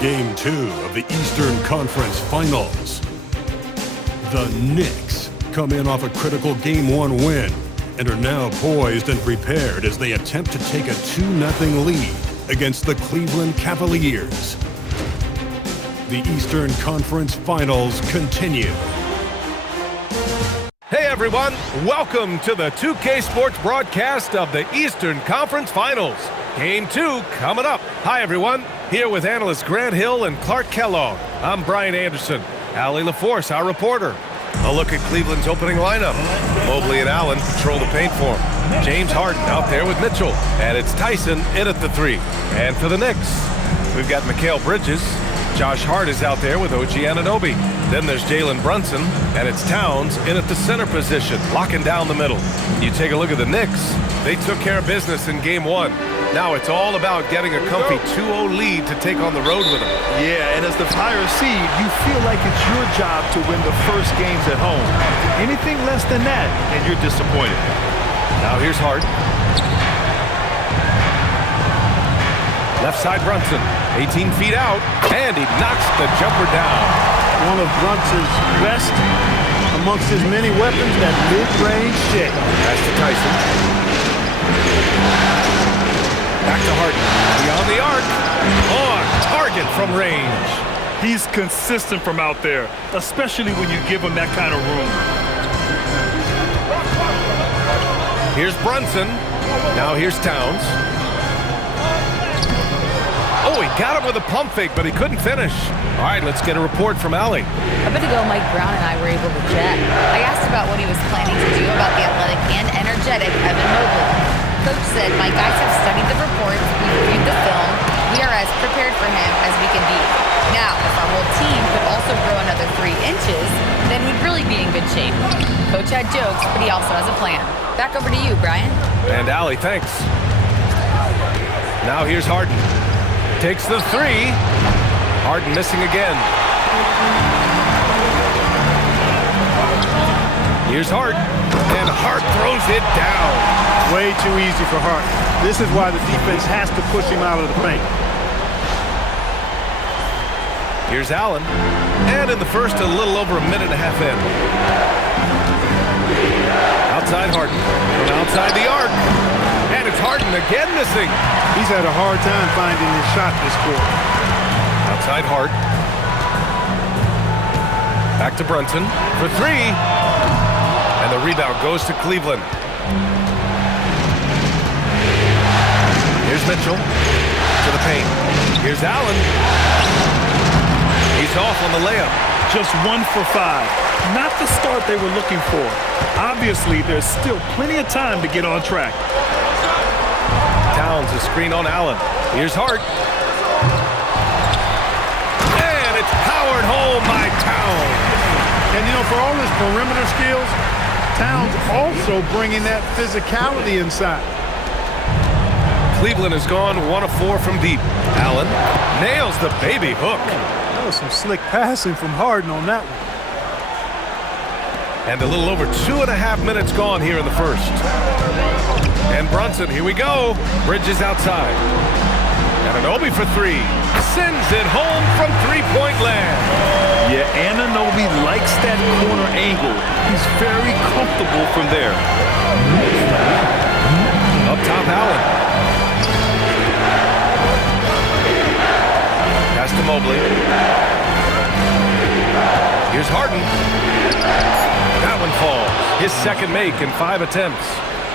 Game 2 of the Eastern Conference Finals. The Knicks come in off a critical Game 1 win and are now poised and prepared as they attempt to take a 2-0 lead against the Cleveland Cavaliers. The Eastern Conference Finals continue. Hey everyone, welcome to the 2K Sports broadcast of the Eastern Conference Finals. Game 2 coming up. Hi everyone, here with analysts Grant Hill and Clark Kellogg. I'm Brian Anderson. Allie LaForce, our reporter. A look at Cleveland's opening lineup. Mobley and Allen patrol the paint for him. James Harden out there with Mitchell. And it's Tyson in at the 3. And for the Knicks, we've got Mikal Bridges. Josh Hart is out there with OG Anunoby. Then there's Jalen Brunson, and it's Towns in at the center position, locking down the middle. You take a look at the Knicks. They took care of business in Game 1. Now it's all about getting a comfy 2-0 lead to take on the road with them. Yeah, and as the higher seed, you feel like it's your job to win the first games at home. Anything less than that, and you're disappointed. Now here's Hart. Left side Brunson, 18 feet out, and he knocks the jumper down. One of Brunson's best amongst his many weapons, that mid-range shot. Pass to Tyson. Back to Harden. Beyond the arc. On target from range. He's consistent from out there, especially when you give him that kind of room. Here's Brunson. Now here's Towns. Oh, he got him with a pump fake, but he couldn't finish. All right, let's get a report from Allie. A bit ago, Mike Brown and I were able to chat. I asked about what he was planning to do about the athletic and energetic Evan Mobley. Coach said, my guys have studied the reports, we've reviewed the film, we are as prepared for him as we can be. Now, if our whole team could also grow another 3 inches, then we'd really be in good shape. Coach had jokes, but he also has a plan. Back over to you, Brian. And Allie, thanks. Now here's Harden. Takes the 3. Harden missing again. Here's Hart. And Hart throws it down. Way too easy for Hart. This is why the defense has to push him out of the paint. Here's Allen. And in the first, a little over a minute and a half in. Outside Harden. From outside the arc. And it's Harden again missing. He's had a hard time finding his shot this quarter. Outside Hart. Back to Brunson for 3. And the rebound goes to Cleveland. Here's Mitchell to the paint. Here's Allen. He's off on the layup. Just 1 for 5. Not the start they were looking for. Obviously, there's still plenty of time to get on track. Towns, a screen on Allen. Here's Hart. And it's powered home by Towns. And, you know, for all his perimeter skills, Towns also bringing that physicality inside. Cleveland has gone 1 of 4 from deep. Allen nails the baby hook. That was some slick passing from Harden on that one. And a little over 2.5 minutes gone here in the first. And Brunson, here we go. Bridges outside. Anunoby for 3. Sends it home from 3-point land. Yeah, Anunoby likes that corner angle. He's very comfortable from there. Up top, Allen. Pass to Mobley. Here's Harden. That one falls. His second make in 5 attempts.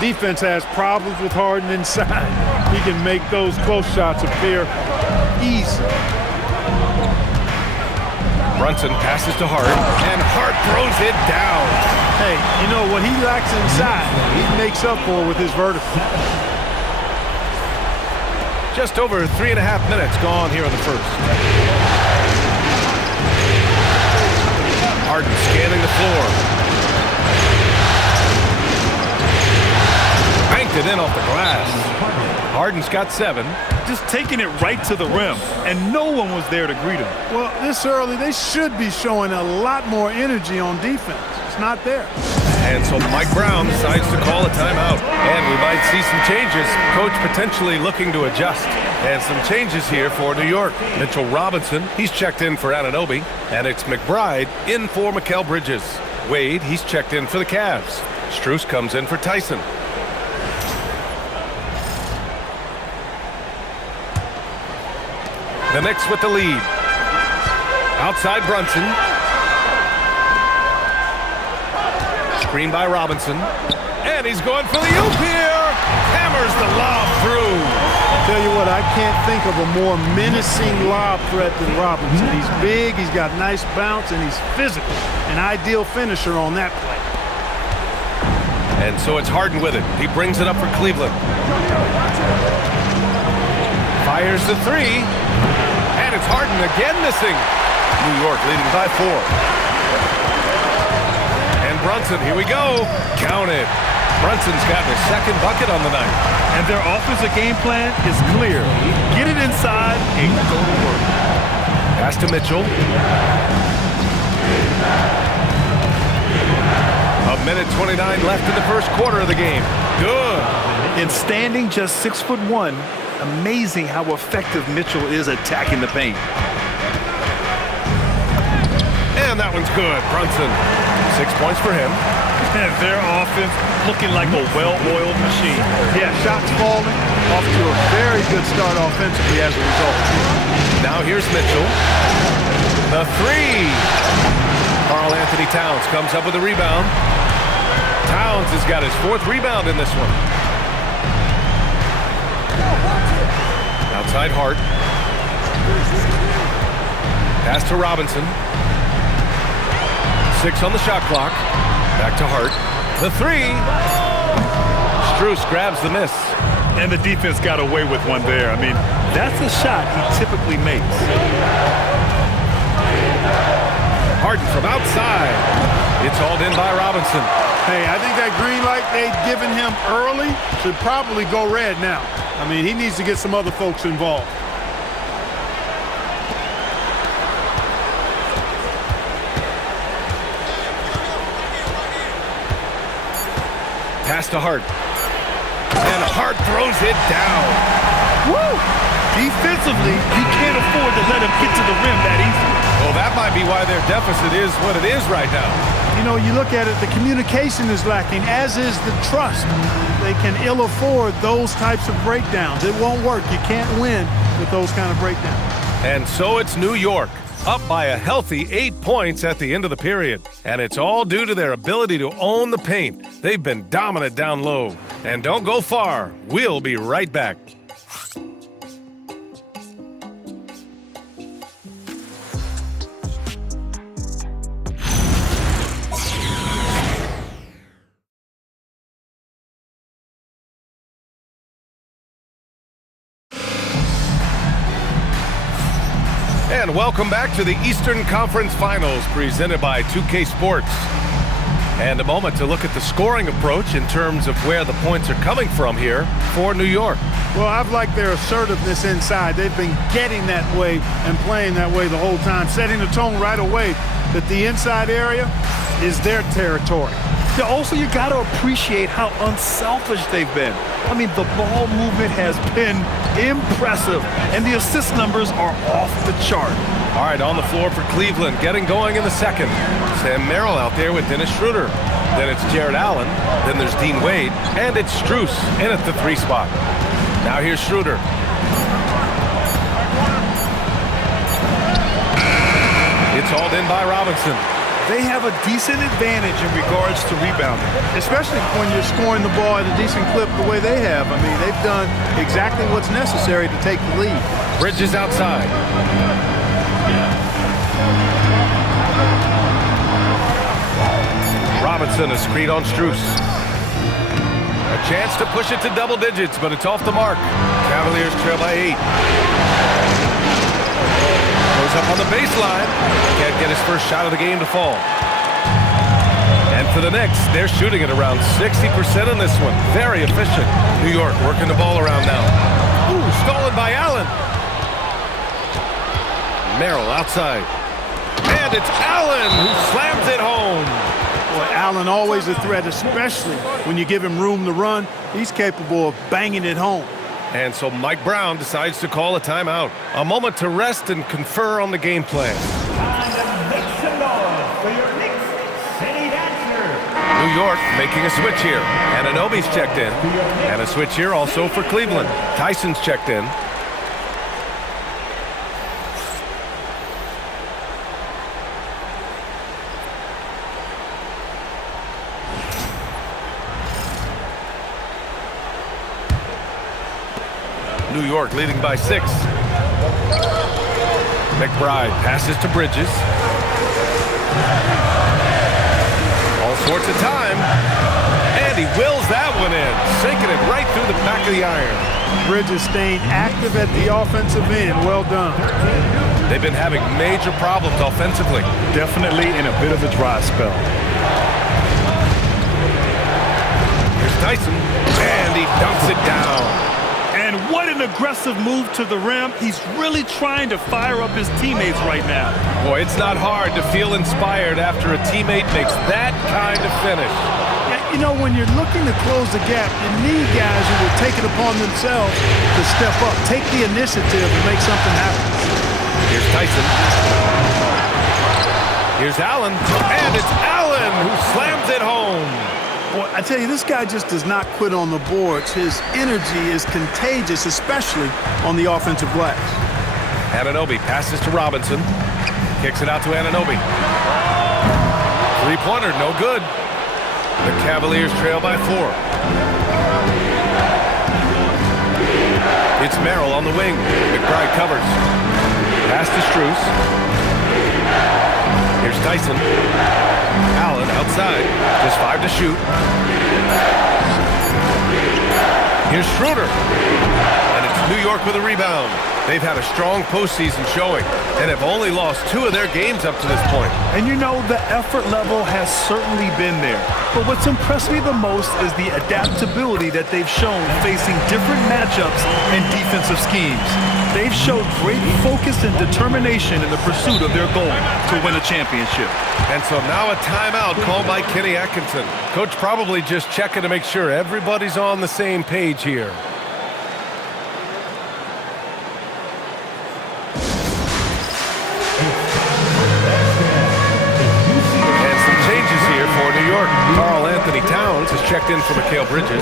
Defense has problems with Harden inside. He can make those close shots appear easy. Brunson passes to Hart, and Hart throws it down. Hey, you know what he lacks inside, he makes up for with his vertical. Just over 3.5 minutes gone here in the first. Harden scanning the floor. Banked it in off the glass. Harden's got 7. Just taking it right to the rim, and no one was there to greet him. Well, this early, they should be showing a lot more energy on defense. It's not there. And so Mike Brown decides to call a timeout. And we might see some changes. Coach potentially looking to adjust. And some changes here for New York. Mitchell Robinson, he's checked in for Anunoby. And it's McBride in for Mikal Bridges. Wade, he's checked in for the Cavs. Strus comes in for Tyson. The Knicks with the lead. Outside Brunson. Screen by Robinson. And he's going for the oop here. Hammers the lob through. Tell you what, I can't think of a more menacing lob threat than Robinson. He's big, he's got nice bounce, and he's physical. An ideal finisher on that play. And so it's Harden with it. He brings it up for Cleveland. Fires the three. And it's Harden again missing. New York leading by 4. And Brunson, here we go. Count it. Brunson's got his second bucket on the night. And their offensive game plan is clear. Get it inside and go to work. Pass to Mitchell. A minute 29 left in the first quarter of the game. Good. In standing just 6'1", amazing how effective Mitchell is attacking the paint. And that one's good. Brunson, 6 points for him. And their offense looking like a well-oiled machine. Yeah, shots falling, off to a very good start offensively as a result. Now here's Mitchell. The three. Karl Anthony Towns comes up with a rebound. Towns has got his 4th rebound in this one. Outside Hart. Pass to Robinson. 6 on the shot clock. Back to Hart. The three. Strus grabs the miss. And the defense got away with one there. I mean, that's a shot he typically makes. Harden from outside. It's hauled in by Robinson. Hey, I think that green light they'd given him early should probably go red now. I mean, he needs to get some other folks involved. Pass to Hart. And Hart throws it down. Woo! Defensively, you can't afford to let him get to the rim that easily. Well, that might be why their deficit is what it is right now. You know, you look at it, the communication is lacking, as is the trust. They can ill afford those types of breakdowns. It won't work. You can't win with those kind of breakdowns. And so it's New York, up by a healthy 8 points at the end of the period. And it's all due to their ability to own the paint. They've been dominant down low. And don't go far. We'll be right back. And welcome back to the Eastern Conference Finals presented by 2K Sports. And a moment to look at the scoring approach in terms of where the points are coming from here for New York. Well, I've liked their assertiveness inside. They've been getting that way and playing that way the whole time, setting the tone right away that the inside area is their territory. Yeah, also, you got to appreciate how unselfish they've been. I mean, the ball movement has been impressive, and the assist numbers are off the chart. All right, on the floor for Cleveland, getting going in the second. Sam Merrill out there with Dennis Schroeder. Then it's Jared Allen. Then there's Dean Wade. And it's Strus in at the 3 spot. Now here's Schroeder. It's hauled in by Robinson. They have a decent advantage in regards to rebounding. Especially when you're scoring the ball at a decent clip the way they have. I mean, they've done exactly what's necessary to take the lead. Bridges outside. Robinson, a screen on Strus. A chance to push it to double digits, but it's off the mark. Cavaliers trail by 8. Goes up on the baseline. Can't get his first shot of the game to fall. And for the Knicks, they're shooting at around 60% in this one. Very efficient. New York working the ball around now. Ooh, stolen by Allen. Merrill outside. And it's Allen who slams it home. Boy, Allen always a threat, especially when you give him room to run. He's capable of banging it home. And so Mike Brown decides to call a timeout. A moment to rest and confer on the game plan. Time to make some noise for your Knicks City Dancer. New York making a switch here. Anunoby's checked in. And a switch here also for Cleveland. Tyson's checked in. New York leading by 6. McBride passes to Bridges. All sorts of time. And he wills that one in, sinking it right through the back of the iron. Bridges staying active at the offensive end. Well done. They've been having major problems offensively. Definitely in a bit of a dry spell. Here's Tyson, and he dunks it down. And what an aggressive move to the rim. He's really trying to fire up his teammates right now. Boy, it's not hard to feel inspired after a teammate makes that kind of finish. Yeah, you know, when you're looking to close the gap, you need guys who will take it upon themselves to step up, take the initiative and make something happen. Here's Tyson. Here's Allen, and it's Allen who slams it home. Boy, I tell you, this guy just does not quit on the boards. His energy is contagious, especially on the offensive glass. Anunoby passes to Robinson. Kicks it out to Anunoby. Three-pointer, no good. The Cavaliers trail by 4. It's Merrill on the wing. McBride covers. Pass to Strus. Here's Tyson. Allen outside. Just 5 to shoot. Here's Schroeder. And it's New York with a rebound. They've had a strong postseason showing and have only lost 2 of their games up to this point. And you know, the effort level has certainly been there. But what's impressed me the most is the adaptability that they've shown facing different matchups and defensive schemes. They've showed great focus and determination in the pursuit of their goal to win a championship. And so now a timeout called by Kenny Atkinson. Coach probably just checking to make sure everybody's on the same page here. New York. Karl Anthony Towns is checked in for Mikal Bridges.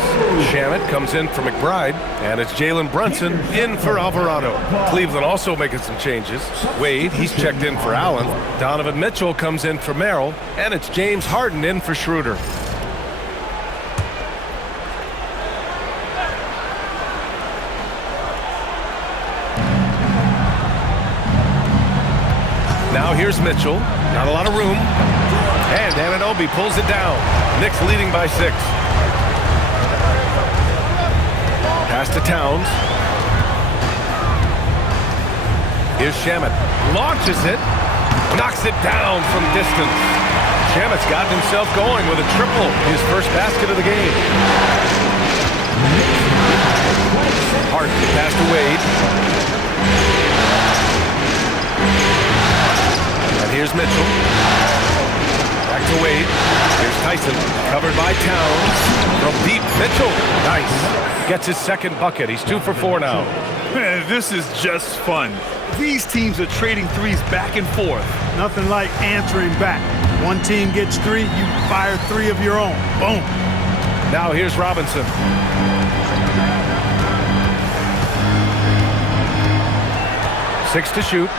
Shamet comes in for McBride. And it's Jalen Brunson in for Alvarado. Cleveland also making some changes. Wade, he's checked in for Allen. Donovan Mitchell comes in for Merrill. And it's James Harden in for Schroeder. Now here's Mitchell. Not a lot of room. And Anunoby pulls it down. Knicks leading by 6. Pass to Towns. Here's Shamet. Launches it. Knocks it down from distance. Shamet's gotten himself going with a triple. His first basket of the game. Hart pass to Wade. And here's Mitchell. Back to Wade. Here's Tyson. Covered by Towns. From deep, Mitchell. Nice. Gets his second bucket. He's 2 for 4 now. Man, this is just fun. These teams are trading threes back and forth. Nothing like answering back. One team gets 3, you fire 3 of your own. Boom. Now here's Robinson. Six to shoot.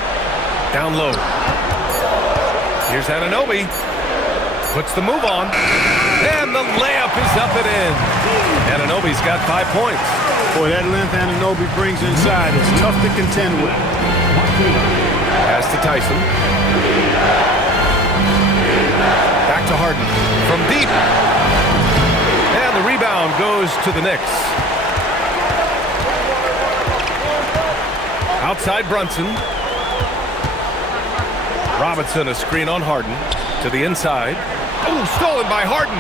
Down low. Here's Anunoby. Puts the move on. And the layup is up and in. Anunoby's got 5 points. Boy, that length Anunoby brings inside is tough to contend with. Pass to Tyson. Back to Harden. From deep. And the rebound goes to the Knicks. Outside Brunson. Robinson, a screen on Harden. To the inside. Oh, stolen by Harden.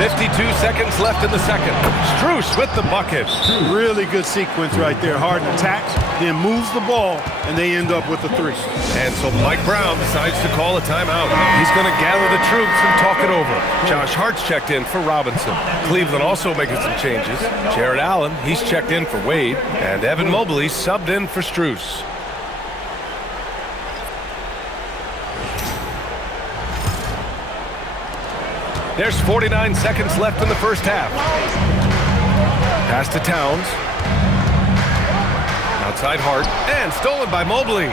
52 seconds left in the second. Strus with the bucket. Really good sequence right there. Harden attacks, then moves the ball, and they end up with the three. And so Mike Brown decides to call a timeout. He's going to gather the troops and talk it over. Josh Hart's checked in for Robinson. Cleveland also making some changes. Jared Allen, he's checked in for Wade. And Evan Mobley subbed in for Strus. There's 49 seconds left in the first half. Pass to Towns. Outside Hart. And stolen by Mobley.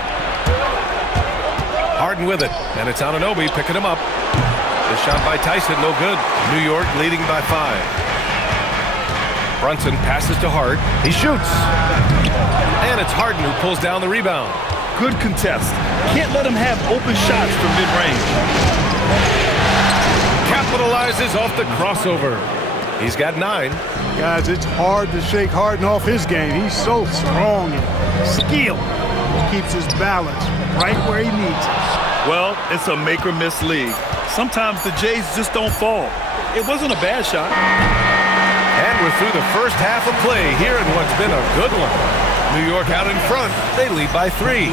Harden with it. And it's Anunoby picking him up. The shot by Tyson, no good. New York leading by 5. Brunson passes to Hart. He shoots. And it's Harden who pulls down the rebound. Good contest. Can't let him have open shots from mid-range. Capitalizes off the crossover. He's got 9. Guys, it's hard to shake Harden off his game. He's so strong and skilled. He keeps his balance right where he needs it. Well, it's a make-or-miss league. Sometimes the Jays just don't fall. It wasn't a bad shot. And we're through the first half of play here in what's been a good one. New York out in front. They lead by 3.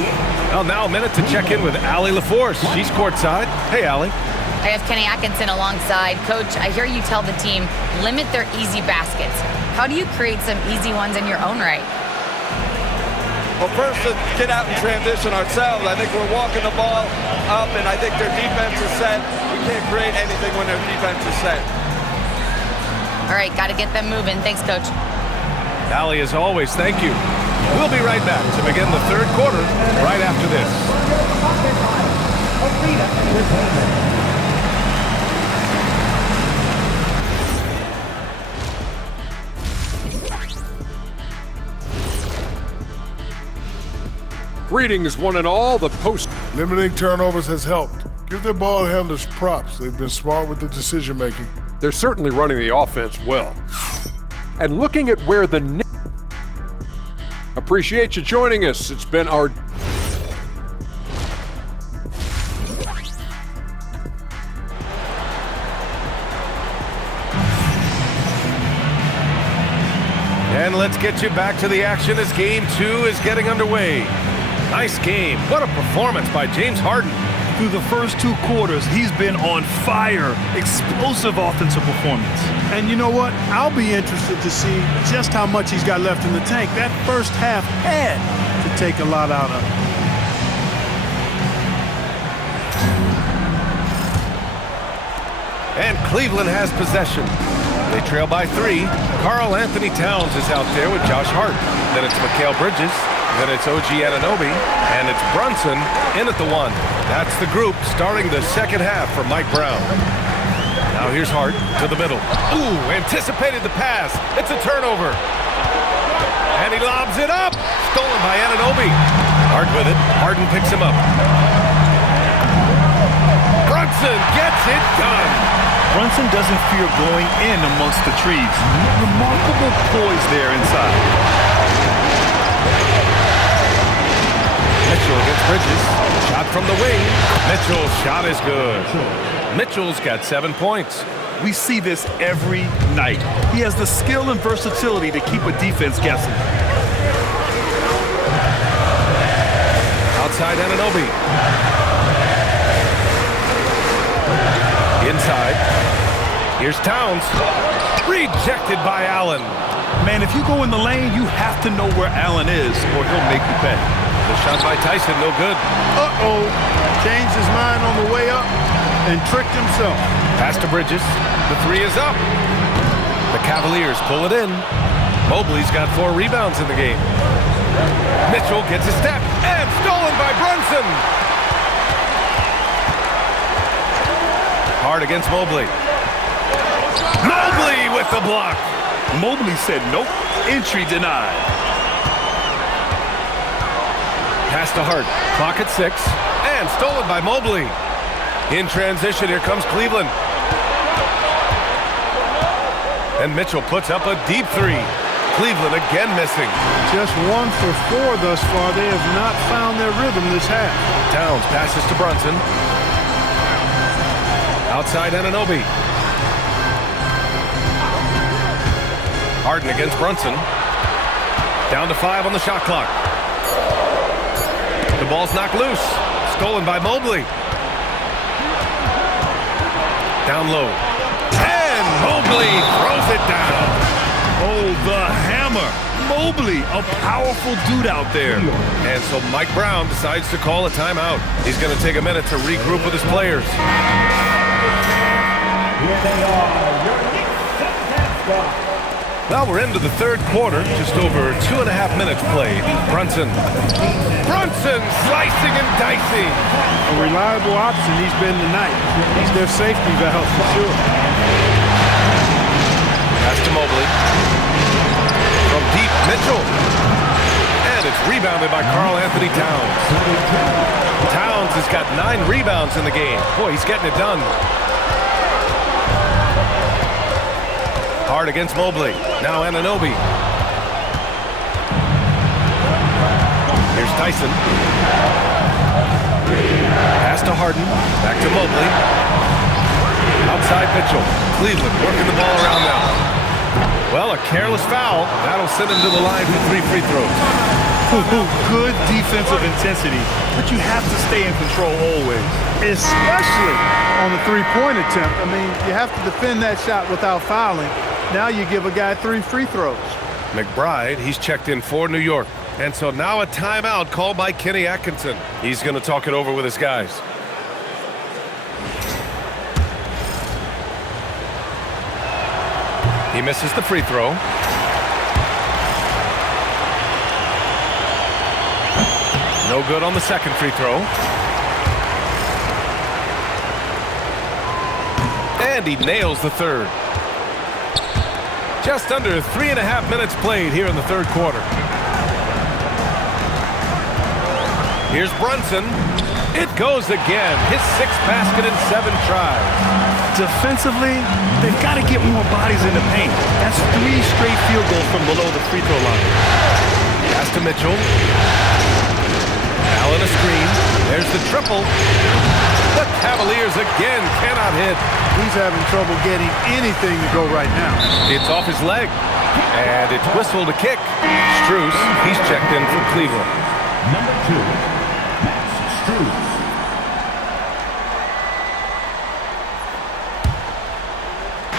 Well, now a minute to check in with Allie LaForce. She's courtside. Hey, Allie. I have Kenny Atkinson alongside. Coach, I hear you tell the team, limit their easy baskets. How do you create some easy ones in your own right? Well, first, to get out and transition ourselves. I think we're walking the ball up, and I think their defense is set. We can't create anything when their defense is set. All right, got to get them moving. Thanks, Coach. Allie, as always, thank you. We'll be right back to begin the third quarter right after this. Greetings, one and all. The post. Limiting turnovers has helped. Give their ball handlers props. They've been smart with the decision making. They're certainly running the offense well. And looking at where the Knicks. Appreciate you joining us. It's been our. And let's get you back to the action as Game 2 is getting underway. Nice game. What a performance by James Harden. Through the first 2 quarters, he's been on fire. Explosive offensive performance. And you know what? I'll be interested to see just how much he's got left in the tank. That first half had to take a lot out of him. And Cleveland has possession. They trail by 3. Karl Anthony Towns is out there with Josh Hart. Then it's Mikal Bridges. Then it's OG Anunoby. And it's Brunson in at the 1. That's the group starting the second half for Mike Brown. Now here's Hart to the middle. Ooh, anticipated the pass. It's a turnover. And he lobs it up. Stolen by Anunoby. Hart with it. Harden picks him up. Brunson gets it done. Brunson doesn't fear going in amongst the trees. Remarkable poise there inside. Mitchell against Bridges. Shot from the wing. Mitchell's shot is good. Mitchell's got 7 points. We see this every night. He has the skill and versatility to keep a defense guessing. Outside Anunoby. Inside. Here's Towns. Rejected by Allen. Man, if you go in the lane, you have to know where Allen is or he'll make you pay. The shot by Tyson, no good. Uh-oh. Changed his mind on the way up and tricked himself. Pass to Bridges. The 3 is up. The Cavaliers pull it in. Mobley's got 4 rebounds in the game. Mitchell gets a step and stolen by Brunson. Hard against Mobley. Mobley with the block. Mobley said nope. Entry denied. Pass to Hart. Clock at 6. And stolen by Mobley. In transition, here comes Cleveland. And Mitchell puts up a deep 3. Cleveland again missing. Just 1 for 4 thus far. They have not found their rhythm this half. Towns passes to Brunson. Outside Anunoby. Harden against Brunson. Down to 5 on the shot clock. The ball's knocked loose. Stolen by Mobley. Down low. And Mobley throws it down. Oh, the hammer. Mobley, a powerful dude out there. And so Mike Brown decides to call a timeout. He's going to take a minute to regroup with his players. Here they are, your Knicks. Well, we're into the third quarter, just over 2.5 minutes played. Brunson slicing and dicing. A reliable option he's been tonight. He's their safety valve for sure. Pass to Mobley. From deep, Mitchell. And it's rebounded by Karl Anthony Towns. Towns has got 9 rebounds in the game. Boy, he's getting it done. Hart against Mobley. Now Anunoby. Here's Tyson. Pass to Harden. Back to Mobley. Outside Mitchell. Cleveland working the ball around now. Well, a careless foul. That'll send him to the line for 3 free throws. Good defensive intensity, but you have to stay in control always. Especially on the three-point attempt. I mean, you have to defend that shot without fouling. Now you give a guy 3 free throws. McBride, he's checked in for New York. And so now a timeout called by Kenny Atkinson. He's going to talk it over with his guys. He misses the free throw. No good on the second free throw. And he nails the third. Just under 3.5 minutes played here in the third quarter. Here's Brunson. It goes again. His 6th basket in 7 tries. Defensively, they've got to get more bodies in the paint. That's 3 straight field goals from below the free throw line. Pass to Mitchell. Allen a screen. There's the triple. The Cavaliers again cannot hit. He's having trouble getting anything to go right now. It's off his leg. And it's whistled a kick. Strus, he's checked in from Cleveland. Number 2, Max Strus.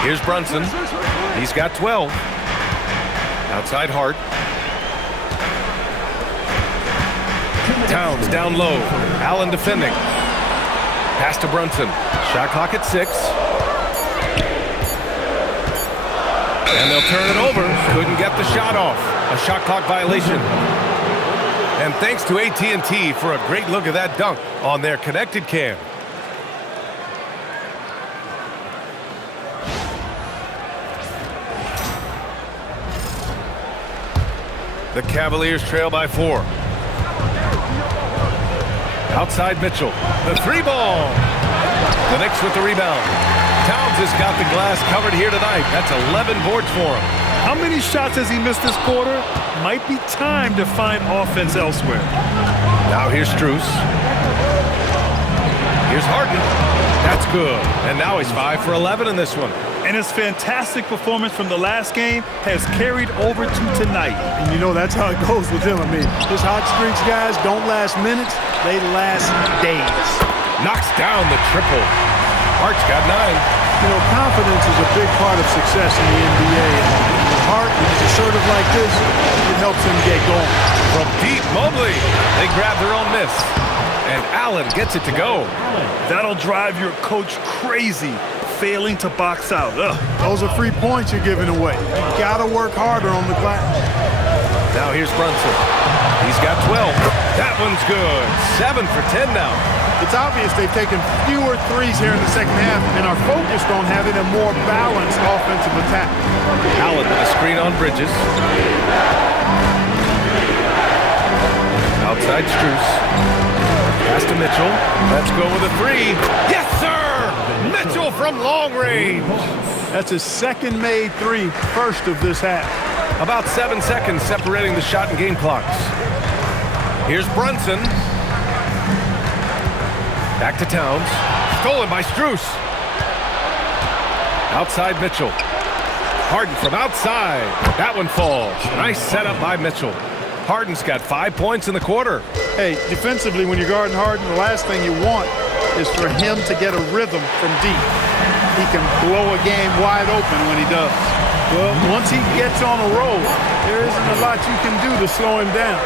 Here's Brunson. He's got 12. Outside Hart. Towns down low. Allen defending. Pass to Brunson. Shot clock at 6. And they'll turn it over. Couldn't get the shot off. A shot clock violation. And thanks to AT&T for a great look at that dunk on their connected cam. The Cavaliers trail by 4. Outside Mitchell. The 3 ball. The Knicks with the rebound. Towns has got the glass covered here tonight. That's 11 boards for him. How many shots has he missed this quarter? Might be time to find offense elsewhere. Now here's Strus. Here's Harden. That's good. And now he's 5 for 11 in this one. And his fantastic performance from the last game has carried over to tonight. And you know that's how it goes with him. I mean, his hot streaks, guys, don't last minutes. They last days. Knocks down the triple. Hart's got 9. You know, confidence is a big part of success in the NBA. And Hart, when he's assertive like this, it helps him get going. From deep, Mobley. They grab their own miss. And Allen gets it to go. That'll drive your coach crazy, failing to box out. Ugh. Those are free points you're giving away. You gotta work harder on the glass. Now here's Brunson. He's got 12. That one's good. 7 for 10 now. It's obvious they've taken fewer threes here in the second half and are focused on having a more balanced offensive attack. Allen with a screen on Bridges. Outside Strus. Pass to Mitchell. Let's go with a 3. Yes, sir! Mitchell from long range. That's his second made 3, first of this half. About 7 seconds separating the shot and game clocks. Here's Brunson. Back to Towns. Stolen by Strus. Outside Mitchell. Harden from outside. That one falls. Nice setup by Mitchell. Harden's got 5 points in the quarter. Hey, defensively, when you're guarding Harden, the last thing you want is for him to get a rhythm from deep. He can blow a game wide open when he does. Well, once he gets on a roll, there isn't a lot you can do to slow him down.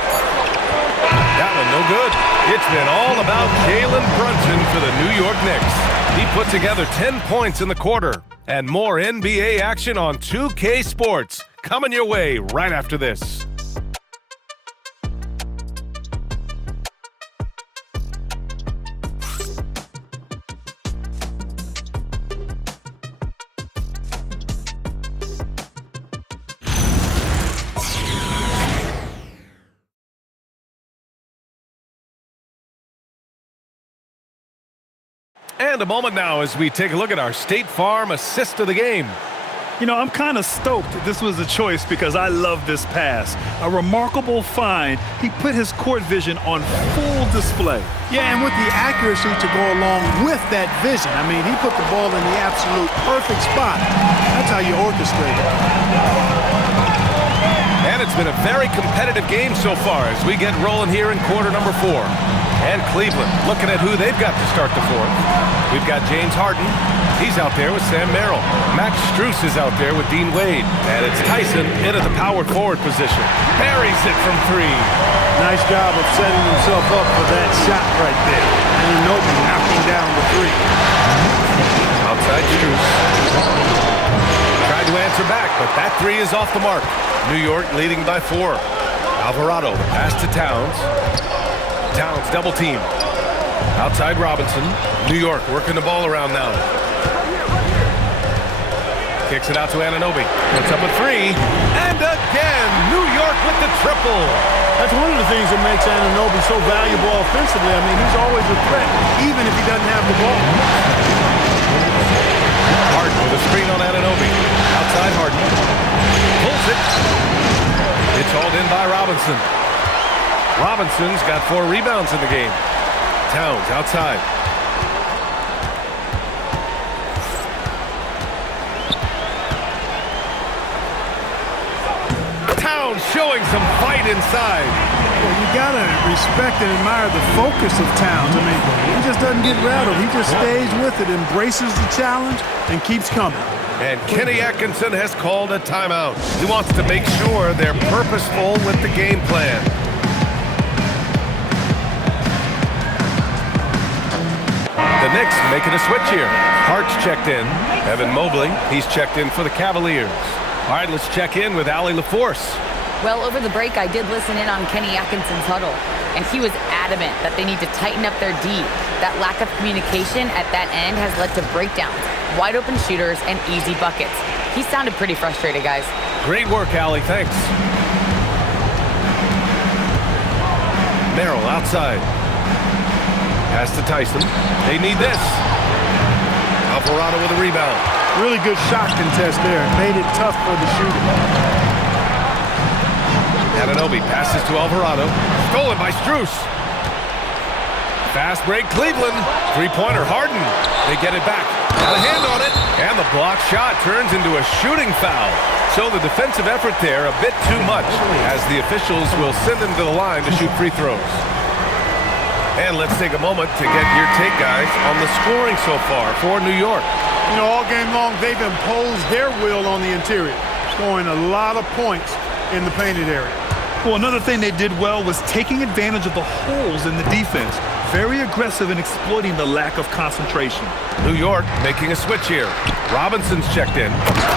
That one no good. It's been all about Jalen Brunson for the New York Knicks. He put together 10 points in the quarter. And more NBA action on 2K Sports coming your way right after this. And a moment now as we take a look at our State Farm assist of the game. You know, I'm kind of stoked that this was a choice because I love this pass. A remarkable find. He put his court vision on full display. Yeah, and with the accuracy to go along with that vision. I mean, he put the ball in the absolute perfect spot. That's how you orchestrate it. And it's been a very competitive game so far as we get rolling here in quarter number 4. And Cleveland looking at who they've got to start the fourth. We've got James Harden. He's out there with Sam Merrill. Max Strus is out there with Dean Wade. And it's Tyson in at the power forward position. Buries it from 3. Nice job of setting himself up for that shot right there. Anunoby knocking down the 3. Outside Strus. Tried to answer back, but that 3 is off the mark. New York leading by 4. Alvarado, the pass to Towns. Towns double team. Outside Robinson. New York working the ball around now. Kicks it out to Anunoby. Puts up a 3. And again, New York with the triple. That's one of the things that makes Anunoby so valuable offensively. I mean, he's always a threat, even if he doesn't have the ball. Harden with a screen on Anunoby. Outside Harden. Pulls it. It's hauled in by Robinson. Robinson's got 4 rebounds in the game. Towns outside. Towns showing some fight inside. Well, you gotta respect and admire the focus of Towns. I mean, he just doesn't get rattled. He just stays with it, embraces the challenge, and keeps coming. And Kenny Atkinson has called a timeout. He wants to make sure they're purposeful with the game plan. The Knicks making a switch here. Hart's checked in. Evan Mobley, he's checked in for the Cavaliers. All right, let's check in with Allie LaForce. Well, over the break, I did listen in on Kenny Atkinson's huddle, and he was adamant that they need to tighten up their D. That lack of communication at that end has led to breakdowns, wide open shooters, and easy buckets. He sounded pretty frustrated, guys. Great work, Allie. Thanks. Merrill outside. Pass to Tyson. They need this. Alvarado with a rebound. Really good shot contest there. Made it tough for the shooter. Anunoby passes to Alvarado. Stolen by Strus. Fast break, Cleveland. 3-pointer, Harden. They get it back. Got a hand on it. And the block shot turns into a shooting foul. So the defensive effort there a bit too much as the officials will send them to the line to shoot free throws. And let's take a moment to get your take, guys, on the scoring so far for New York. You know, all game long, they've imposed their will on the interior, scoring a lot of points in the painted area. Well, another thing they did well was taking advantage of the holes in the defense. Very aggressive in exploiting the lack of concentration. New York making a switch here. Robinson's checked in.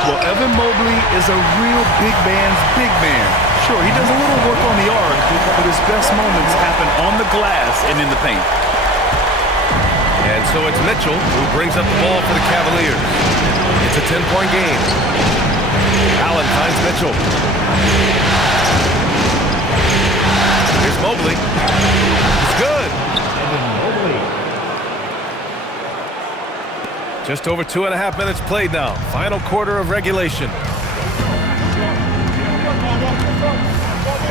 Well, Evan Mobley is a real big man's big man. Sure, he does a little work on the arc, but his best moments happen on the glass and in the paint. And so it's Mitchell who brings up the ball for the Cavaliers. It's a 10-point game. Allen finds Mitchell. Here's Mobley. It's good. Just over 2.5 minutes played now. Final quarter of regulation.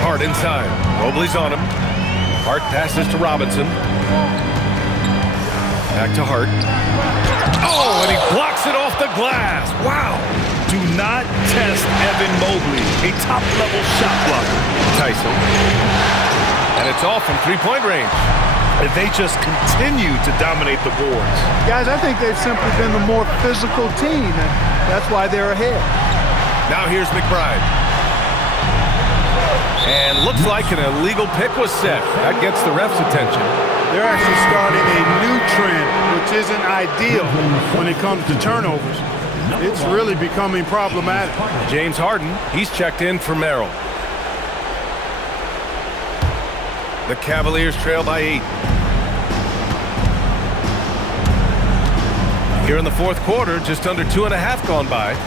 Hart inside. Mobley's on him. Hart passes to Robinson. Back to Hart. Oh, and he blocks it off the glass. Wow. Do not test Evan Mobley, a top-level shot blocker. Tyson. And it's all from three-point range. And they just continue to dominate the boards. Guys, I think they've simply been the more physical team, and that's why they're ahead. Now here's McBride. And looks like an illegal pick was set. That gets the ref's attention. They're actually starting a new trend, which isn't ideal when it comes to turnovers. It's really becoming problematic. James Harden, he's checked in for Merrill. The Cavaliers trail by 8. Here in the fourth quarter, just under 2.5 gone by.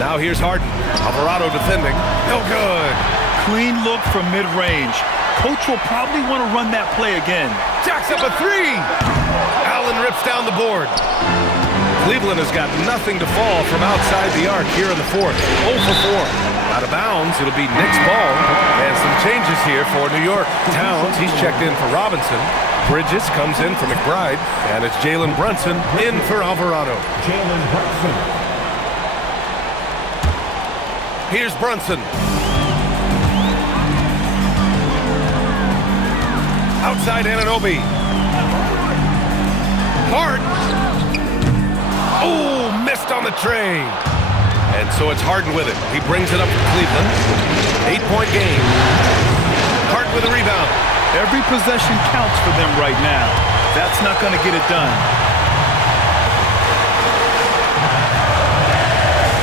Now here's Harden. Alvarado defending. No good. Clean look from mid-range. Coach will probably want to run that play again. Jacks up a three. Allen rips down the board. Cleveland has got nothing to fall from outside the arc here in the fourth. 0 for 4. Out of bounds, it'll be Knicks ball. And some changes here for New York. Towns, he's checked in for Robinson. Bridges comes in for McBride. And it's Jalen Brunson in for Alvarado. Jalen Brunson. Here's Brunson. Outside Anunoby. Hart. Oh, missed on the tray. And so it's Harden with it. He brings it up for Cleveland. 8-point game. Hart with a rebound. Every possession counts for them right now. That's not going to get it done.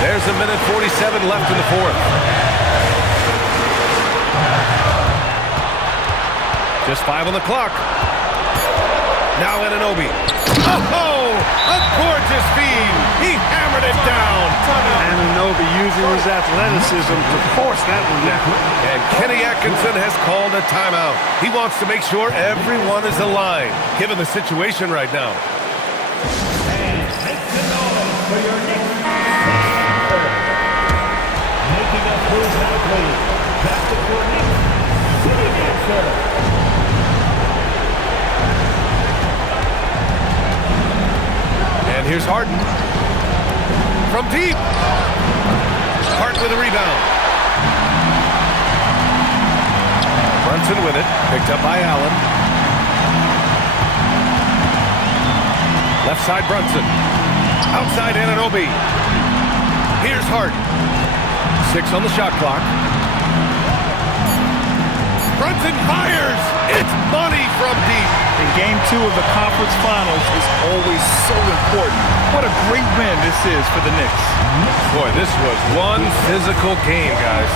There's a minute 47 left in the fourth. Just 5 on the clock. Now Anunoby. Oh, a gorgeous feed. He hammered it down. Anunoby using his athleticism to force that one down. And Kenny Atkinson has called a timeout. He wants to make sure everyone is aligned, given the situation right now. And make some noise for your Knicks. Making up for his athlete. Basketball Knicks. City dancer. And here's Harden. From deep. Hart with a rebound. Brunson with it. Picked up by Allen. Left side Brunson. Outside Anunoby. Here's Hart. 6 on the shot clock. Brunson fires. It's money from deep. And game 2 of the conference finals is always so important. What a great win this is for the Knicks. Boy, this was one physical game, guys.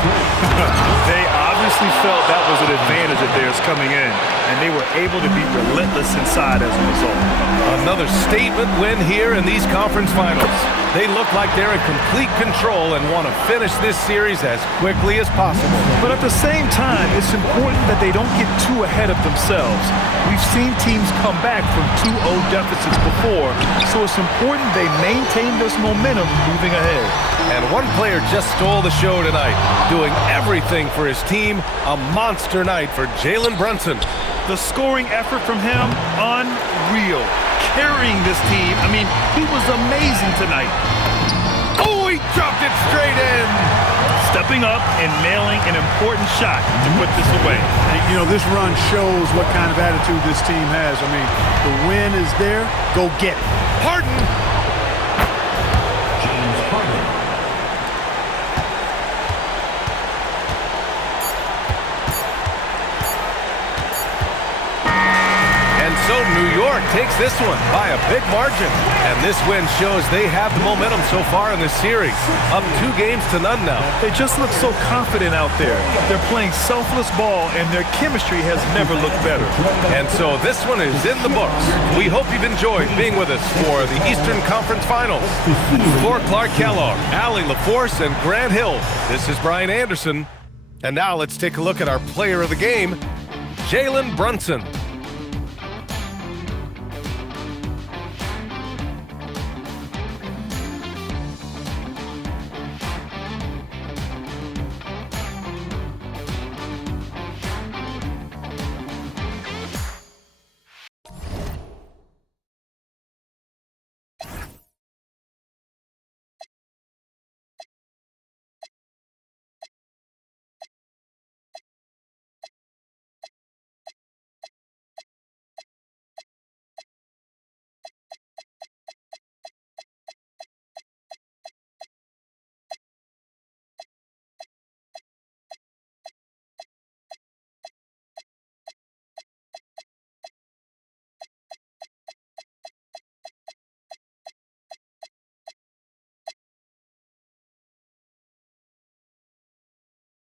They obviously felt that was an advantage of theirs coming in, and they were able to be relentless inside as a result. Another statement win here in these conference finals. They look like they're in complete control and want to finish this series as quickly as possible. But at the same time, it's important that they don't get too ahead of themselves. We've seen teams come back from 2-0 deficits before, so it's important they maintain this momentum moving ahead. And one player just stole the show tonight, doing everything for his team. A monster night for Jalen Brunson. The scoring effort from him, unreal. Carrying this team, I mean, he was amazing tonight. Oh, he dropped it straight in. Stepping up and nailing an important shot to put this away. And, you know, this run shows what kind of attitude this team has. I mean, the win is there. Go get it. Harden. James Harden. And so New York takes this one by a big margin. And this win shows they have the momentum so far in this series. Up 2-0 now. They just look so confident out there. They're playing selfless ball, and their chemistry has never looked better. And so this one is in the books. We hope you've enjoyed being with us for the Eastern Conference Finals. For Clark Kellogg, Allie LaForce, and Grant Hill, this is Brian Anderson. And now let's take a look at our player of the game, Jalen Brunson.